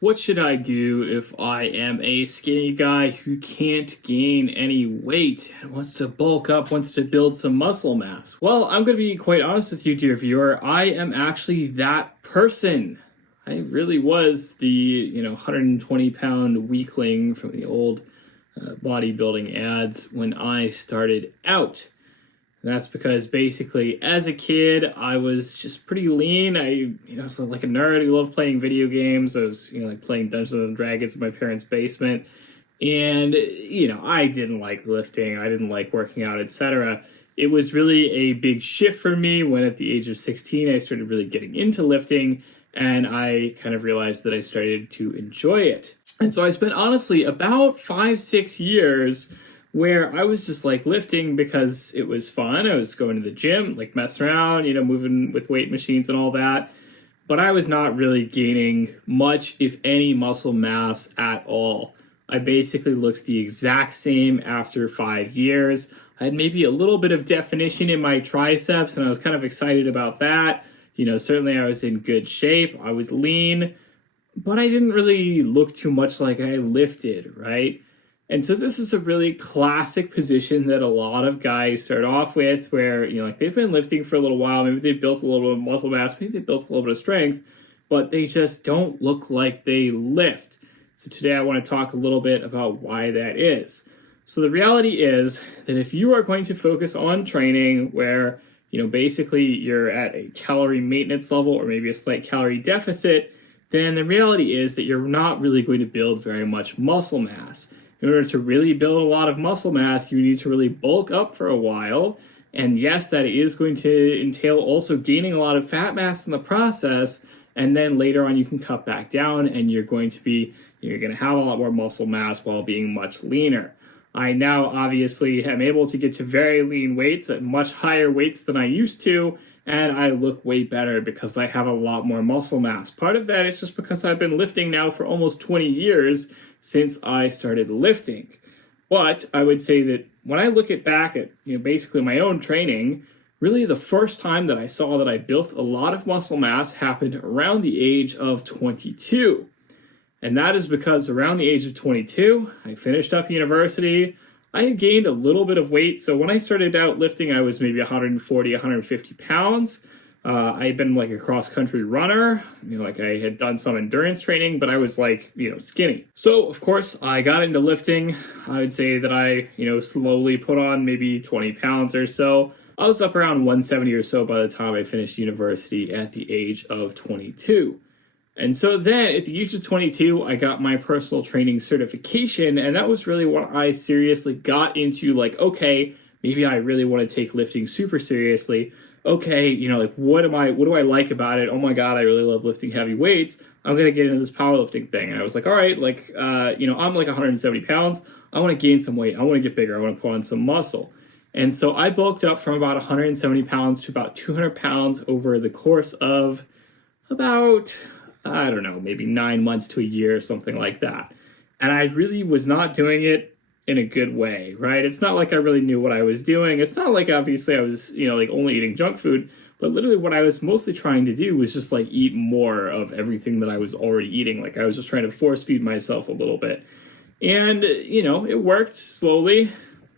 What should I do if I am a skinny guy who can't gain any weight and wants to bulk up, wants to build some muscle mass? Well, I'm going to be quite honest with you, dear viewer. I am actually that person. I really was the, 120-pound weakling from the old bodybuilding ads when I started out. That's because basically, as a kid, I was just pretty lean. I, was like a nerd who loved playing video games. I was, like playing Dungeons and Dragons in my parents' basement. And, I didn't like lifting. I didn't like working out, etc. It was really a big shift for me when at the age of 16, I started really getting into lifting. And I kind of realized that I started to enjoy it. And so I spent, honestly, about 5-6 years where I was just like lifting because it was fun. I was going to the gym, like messing around, moving with weight machines and all that. But I was not really gaining much, if any, muscle mass at all. I basically looked the exact same after 5 years. I had maybe a little bit of definition in my triceps, and I was kind of excited about that. Certainly I was in good shape. I was lean, but I didn't really look too much like I lifted, right? And so this is a really classic position that a lot of guys start off with where, like they've been lifting for a little while, maybe they've built a little bit of muscle mass, maybe they've built a little bit of strength, but they just don't look like they lift. So today I want to talk a little bit about why that is. So the reality is that if you are going to focus on training where, basically you're at a calorie maintenance level or maybe a slight calorie deficit, then the reality is that you're not really going to build very much muscle mass. In order to really build a lot of muscle mass, you need to really bulk up for a while. And yes, that is going to entail also gaining a lot of fat mass in the process. And then later on, you can cut back down and you're going to have a lot more muscle mass while being much leaner. I now obviously am able to get to very lean weights at much higher weights than I used to. And I look way better because I have a lot more muscle mass. Part of that is just because I've been lifting now for almost 20 years since I started lifting. But I would say that when I look back at basically my own training, really the first time that I saw that I built a lot of muscle mass happened around the age of 22. And that is because around the age of 22, I finished up university. I had gained a little bit of weight. So when I started out lifting, I was maybe 140, 150 pounds. I had been like a cross-country runner, like I had done some endurance training, but I was like, skinny. So, of course, I got into lifting. I would say that I, slowly put on maybe 20 pounds or so. I was up around 170 or so by the time I finished university at the age of 22. And so then at the age of 22, I got my personal training certification. And that was really when I seriously got into like, okay, maybe I really want to take lifting super seriously. Okay, what do I like about it? Oh my God, I really love lifting heavy weights. I'm going to get into this powerlifting thing. And I was like, all right, I'm like 170 pounds. I want to gain some weight. I want to get bigger. I want to put on some muscle. And so I bulked up from about 170 pounds to about 200 pounds over the course of about, I don't know, maybe 9 months to a year or something like that. And I really was not doing it in a good way, right? It's not like I really knew what I was doing. It's not like obviously I was, only eating junk food, but literally what I was mostly trying to do was just like eat more of everything that I was already eating. Like I was just trying to force feed myself a little bit. And, it worked slowly.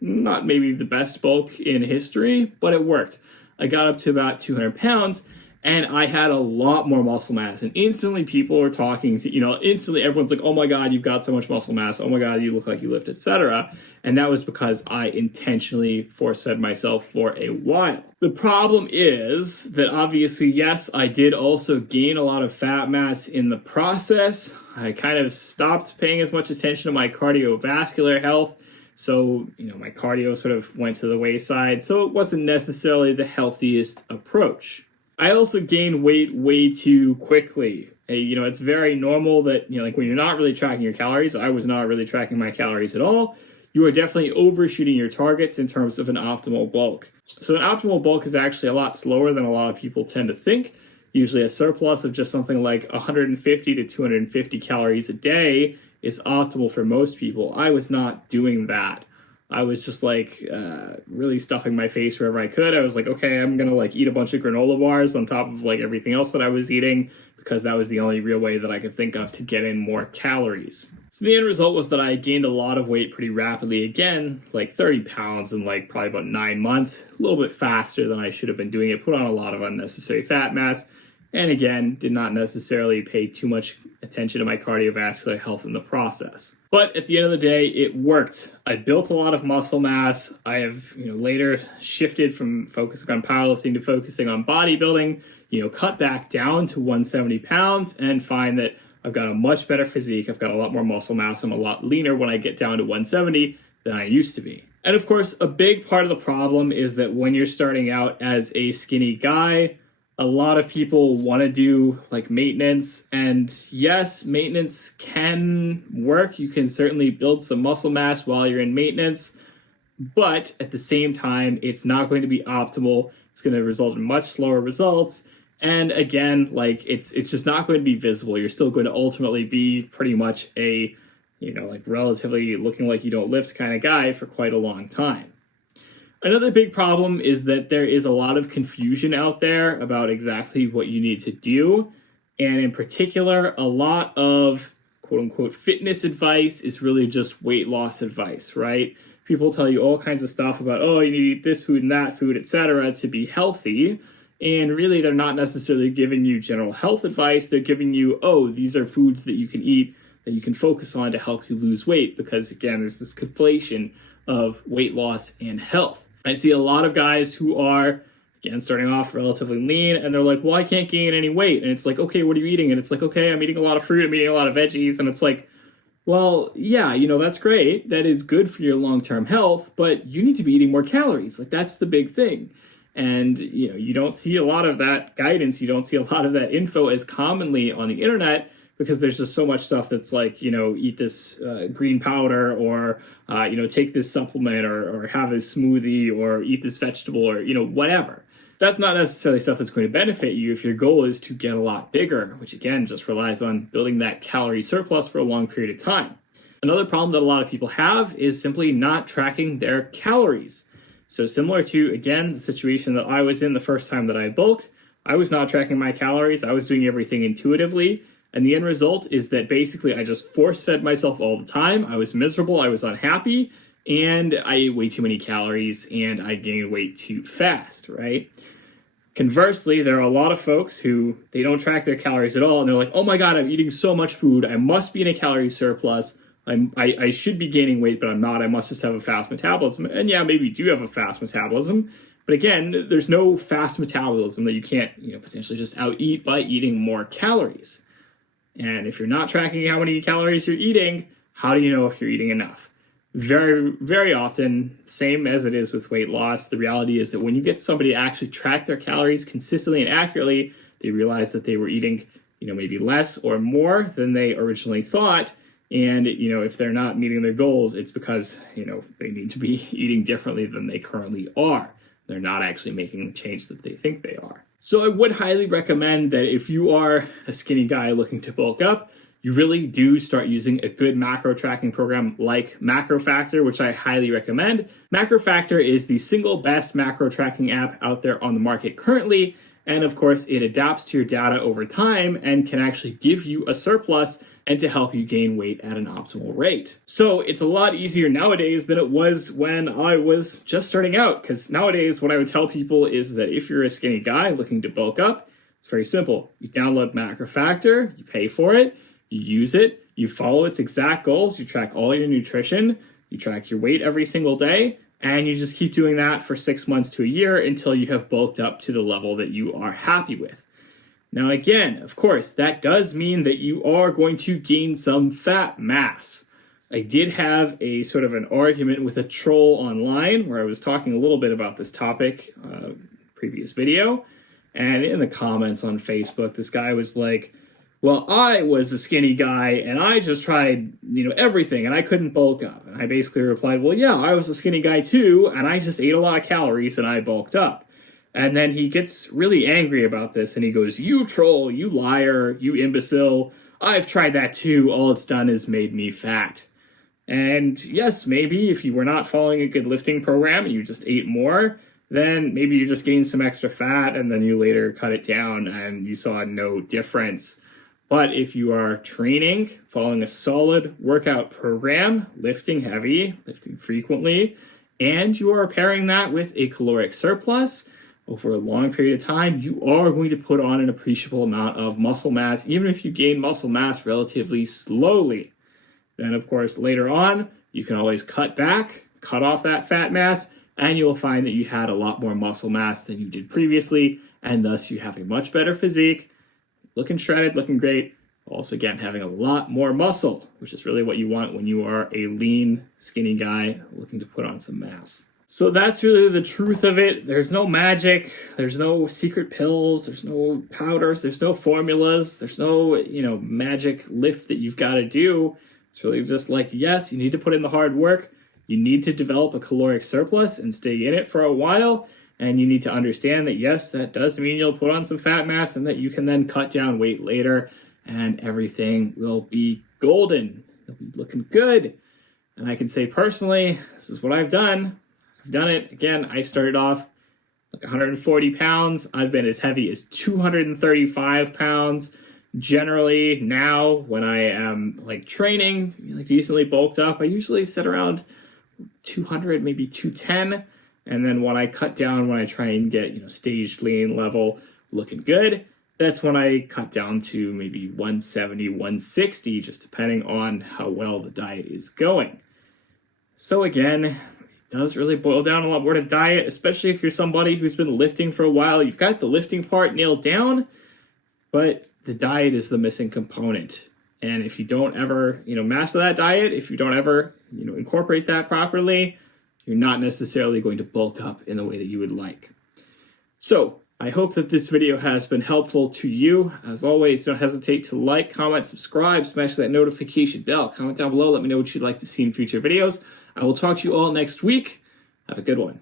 Not maybe the best bulk in history, but it worked. I got up to about 200 pounds. And I had a lot more muscle mass. And instantly people are talking to, instantly everyone's like, oh my God, you've got so much muscle mass. Oh my God, you look like you lift, etc. And that was because I intentionally force-fed myself for a while. The problem is that obviously, yes, I did also gain a lot of fat mass in the process. I kind of stopped paying as much attention to my cardiovascular health. So, my cardio sort of went to the wayside. So it wasn't necessarily the healthiest approach. I also gained weight way too quickly. It's very normal that, like when you're not really tracking your calories, I was not really tracking my calories at all. You are definitely overshooting your targets in terms of an optimal bulk. So an optimal bulk is actually a lot slower than a lot of people tend to think. Usually a surplus of just something like 150 to 250 calories a day is optimal for most people. I was not doing that. I was just like really stuffing my face wherever I could. I was like, okay, I'm gonna like eat a bunch of granola bars on top of like everything else that I was eating because that was the only real way that I could think of to get in more calories. So the end result was that I gained a lot of weight pretty rapidly again, like 30 pounds in like probably about 9 months, a little bit faster than I should have been doing it, put on a lot of unnecessary fat mass, and again, did not necessarily pay too much attention to my cardiovascular health in the process. But at the end of the day, it worked. I built a lot of muscle mass. I have, later shifted from focusing on powerlifting to focusing on bodybuilding, cut back down to 170 pounds and find that I've got a much better physique. I've got a lot more muscle mass. I'm a lot leaner when I get down to 170 than I used to be. And of course, a big part of the problem is that when you're starting out as a skinny guy, a lot of people want to do like maintenance. And yes, maintenance can work. You can certainly build some muscle mass while you're in maintenance. But at the same time, it's not going to be optimal. It's going to result in much slower results. And again, like it's just not going to be visible. You're still going to ultimately be pretty much a, relatively looking like you don't lift kind of guy for quite a long time. Another big problem is that there is a lot of confusion out there about exactly what you need to do. And in particular, a lot of quote unquote fitness advice is really just weight loss advice, right? People tell you all kinds of stuff about, oh, you need to eat this food and that food, etc., to be healthy. And really, they're not necessarily giving you general health advice. They're giving you, oh, these are foods that you can eat that you can focus on to help you lose weight. Because again, there's this conflation of weight loss and health. I see a lot of guys who are, again, starting off relatively lean, and they're like, well, I can't gain any weight. And it's like, okay, what are you eating? And it's like, okay, I'm eating a lot of fruit, I'm eating a lot of veggies. And it's like, well, yeah, that's great. That is good for your long-term health, but you need to be eating more calories. Like, that's the big thing. And, you don't see a lot of that guidance. You don't see a lot of that info as commonly on the internet because there's just so much stuff that's like, eat this green powder or, take this supplement or have this smoothie or eat this vegetable or, whatever. That's not necessarily stuff that's going to benefit you if your goal is to get a lot bigger, which again, just relies on building that calorie surplus for a long period of time. Another problem that a lot of people have is simply not tracking their calories. So similar to, again, the situation that I was in the first time that I bulked, I was not tracking my calories. I was doing everything intuitively. And the end result is that basically I just force-fed myself all the time. I was miserable. I was unhappy. And I ate way too many calories and I gained weight too fast, right? Conversely, there are a lot of folks who they don't track their calories at all. And they're like, oh my God, I'm eating so much food. I must be in a calorie surplus. I should be gaining weight, but I'm not. I must just have a fast metabolism. And yeah, maybe you do have a fast metabolism. But again, there's no fast metabolism that you can't, potentially just out-eat by eating more calories. And if you're not tracking how many calories you're eating, how do you know if you're eating enough? Very, very often, same as it is with weight loss, the reality is that when you get somebody to actually track their calories consistently and accurately, they realize that they were eating, maybe less or more than they originally thought. And, if they're not meeting their goals, it's because, they need to be eating differently than they currently are. They're not actually making the change that they think they are. So I would highly recommend that if you are a skinny guy looking to bulk up, you really do start using a good macro tracking program like MacroFactor, which I highly recommend. MacroFactor is the single best macro tracking app out there on the market currently. And of course, it adapts to your data over time and can actually give you a surplus and to help you gain weight at an optimal rate. So it's a lot easier nowadays than it was when I was just starting out, because nowadays what I would tell people is that if you're a skinny guy looking to bulk up, it's very simple. You download MacroFactor, you pay for it, you use it, you follow its exact goals, you track all your nutrition, you track your weight every single day, and you just keep doing that for 6 months to a year until you have bulked up to the level that you are happy with. Now, again, of course, that does mean that you are going to gain some fat mass. I did have a sort of an argument with a troll online where I was talking a little bit about this topic, previous video. And in the comments on Facebook, this guy was like, well, I was a skinny guy and I just tried, everything and I couldn't bulk up. And I basically replied, well, yeah, I was a skinny guy too. And I just ate a lot of calories and I bulked up. And then he gets really angry about this and he goes, you troll, you liar, you imbecile. I've tried that too. All it's done is made me fat. And yes, maybe if you were not following a good lifting program and you just ate more, then maybe you just gained some extra fat and then you later cut it down and you saw no difference. But if you are training, following a solid workout program, lifting heavy, lifting frequently, and you are pairing that with a caloric surplus over a long period of time, you are going to put on an appreciable amount of muscle mass, even if you gain muscle mass relatively slowly. Then, of course, later on, you can always cut back, cut off that fat mass, and you'll find that you had a lot more muscle mass than you did previously, and thus you have a much better physique, looking shredded, looking great. Also, again, having a lot more muscle, which is really what you want when you are a lean, skinny guy looking to put on some mass. So that's really the truth of it. There's no magic. There's no secret pills. There's no powders. There's no formulas. There's no, magic lift that you've got to do. It's really just like, yes, you need to put in the hard work. You need to develop a caloric surplus and stay in it for a while. And you need to understand that, yes, that does mean you'll put on some fat mass and that you can then cut down weight later and everything will be golden. You'll be looking good. And I can say personally, this is what I've done. I've done it. Again, I started off like 140 pounds. I've been as heavy as 235 pounds. Generally, now when I am training, decently bulked up, I usually sit around 200, maybe 210. And then when I cut down, when I try and get, staged lean level looking good, that's when I cut down to maybe 170, 160, just depending on how well the diet is going. So again, it does really boil down a lot more to diet, especially if you're somebody who's been lifting for a while. You've got the lifting part nailed down, but the diet is the missing component. And if you don't ever, master that diet, if you don't ever, incorporate that properly, you're not necessarily going to bulk up in the way that you would like. So I hope that this video has been helpful to you. As always, don't hesitate to like, comment, subscribe, smash that notification bell. Comment down below. Let me know what you'd like to see in future videos. I will talk to you all next week. Have a good one.